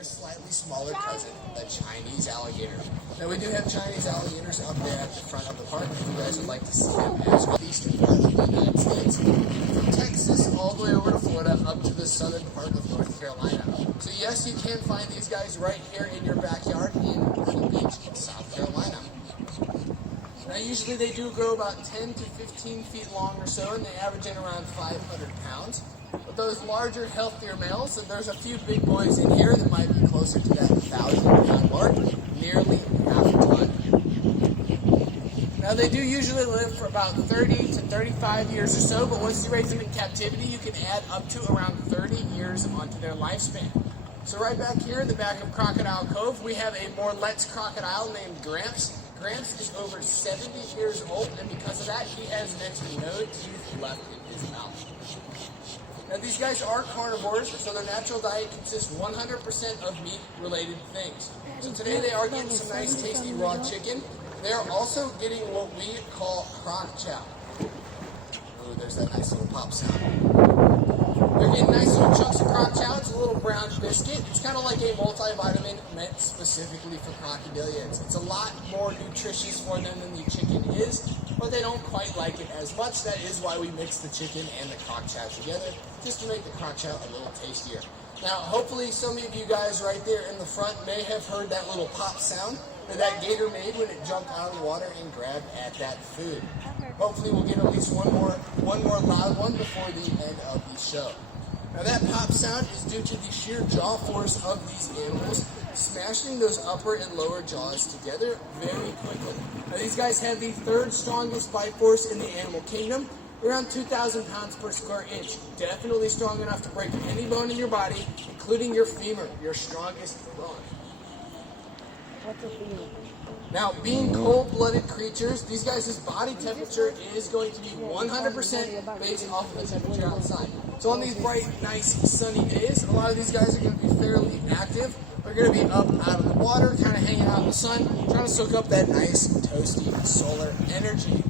their slightly smaller cousin, the Chinese alligator. Now we do have Chinese alligators up there at the front of the park if you guys would like to see them as well. Eastern part of the United States, from Texas all the way over to Florida up to the southern part of North Carolina. So yes, you can find these guys right here in your backyard in Myrtle Beach, South Carolina. Now usually they do grow about 10 to 15 feet long or so, and they average in around 500 pounds. But those larger, healthier males, and there's a few big boys in here that might be closer to that 1,000-pound mark, nearly half a ton. Now they do usually live for about 30 to 35 years or so, but once you raise them in captivity, you can add up to around 30 years onto their lifespan. So right back here in the back of Crocodile Cove, we have a Morlet's crocodile named Gramps. Gramps is over 70 years old, and because of that, he has next to no teeth left in his mouth. Now these guys are carnivores, so their natural diet consists 100% of meat-related things. So today they are getting some nice tasty raw chicken. They are also getting what we call crock chow. Ooh, there's that nice little pop sound. They're getting nice little chunks of crock chow. It's a little brown biscuit. It's kind of like a multivitamin meant specifically for crocodilians. It's a lot more nutritious for them than the chicken is, but they don't quite like it as much. That is why we mix the chicken and the crock chow together, just to make the crock chow a little tastier. Now, hopefully some of you guys right there in the front may have heard that little pop sound that gator made when it jumped out of the water and grabbed at that food. Hopefully we'll get at least one more loud one before the end of the show. Now that pop sound is due to the sheer jaw force of these animals smashing those upper and lower jaws together very quickly. Now these guys have the third strongest bite force in the animal kingdom, around 2,000 pounds per square inch. Definitely strong enough to break any bone in your body, including your femur, your strongest bone. What's a femur? Now, being cold-blooded creatures, these guys' body temperature is going to be 100% based off of the temperature outside. So on these bright, nice, sunny days, a lot of these guys are going to be fairly active. They're going to be up out of the water, kind of hanging out in the sun, trying to soak up that nice, toasty solar energy.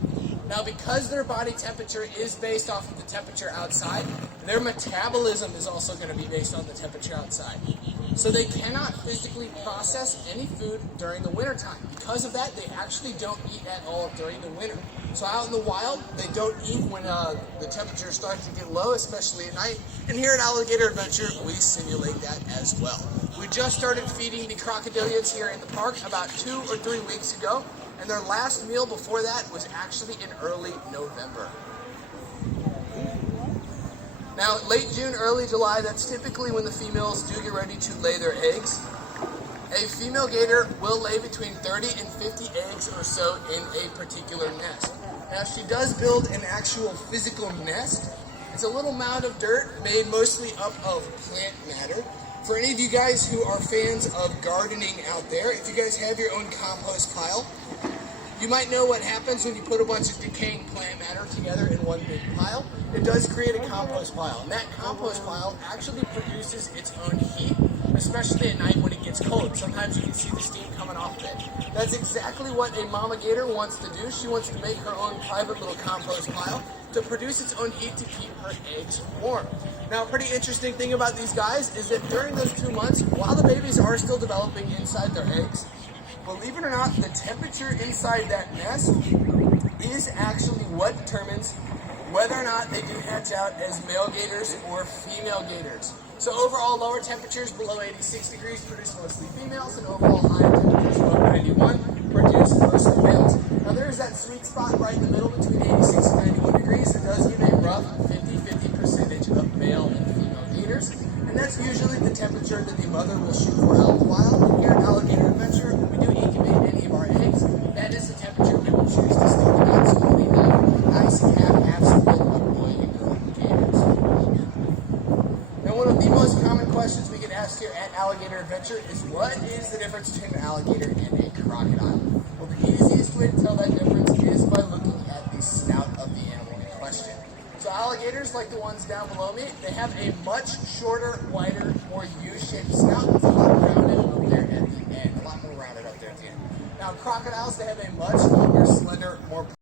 Now, because their body temperature is based off of the temperature outside, their metabolism is also going to be based on the temperature outside. So they cannot physically process any food during the wintertime. Because of that, they actually don't eat at all during the winter. So out in the wild, they don't eat when the temperature starts to get low, especially at night. And here at Alligator Adventure, we simulate that as well. We just started feeding the crocodilians here in the park about 2 or 3 weeks ago. And their last meal before that was actually in early November. Now, late June, early July, that's typically when the females do get ready to lay their eggs. A female gator will lay between 30 and 50 eggs or so in a particular nest. Now, she does build an actual physical nest. It's a little mound of dirt made mostly up of plant matter. For any of you guys who are fans of gardening out there, if you guys have your own compost pile, you might know what happens when you put a bunch of decaying plant matter together in one big pile. It does create a compost pile, and that compost pile actually produces its own heat, especially at night when it gets cold. Sometimes you can see the steam coming off of it. That's exactly what a mama gator wants to do. She wants to make her own private little compost pile to produce its own heat to keep her eggs warm. Now, a pretty interesting thing about these guys is that during those 2 months, while the babies are still developing inside their eggs, believe it or not, the temperature inside that nest is actually what determines whether or not they do hatch out as male gators or female gators. So overall, lower temperatures below 86 degrees produce mostly females, and overall higher temperatures above 91 produce mostly males. Now there's that sweet spot right in the middle between 86 and 91 degrees that does give a rough 50-50 percentage of male and female gators. And that's usually the temperature that the mother will shoot for out in the wild. And here at Alligator Adventure, when we do incubate any of our eggs, that is the temperature we will choose to stick them out. So we'll leave that nice half split of boy and girl gators. Now, one of the most common questions we get asked here at Alligator Adventure is, what is the difference between an alligator and a crocodile? Well, the easiest way to tell that difference is by looking at the snout of the animal in question. So alligators, like the ones down below me, they have a much shorter, wider, more U-shaped snout. It's a lot rounded up there at the end. A lot more rounded up there at the end. Now crocodiles, they have a much longer, slender, more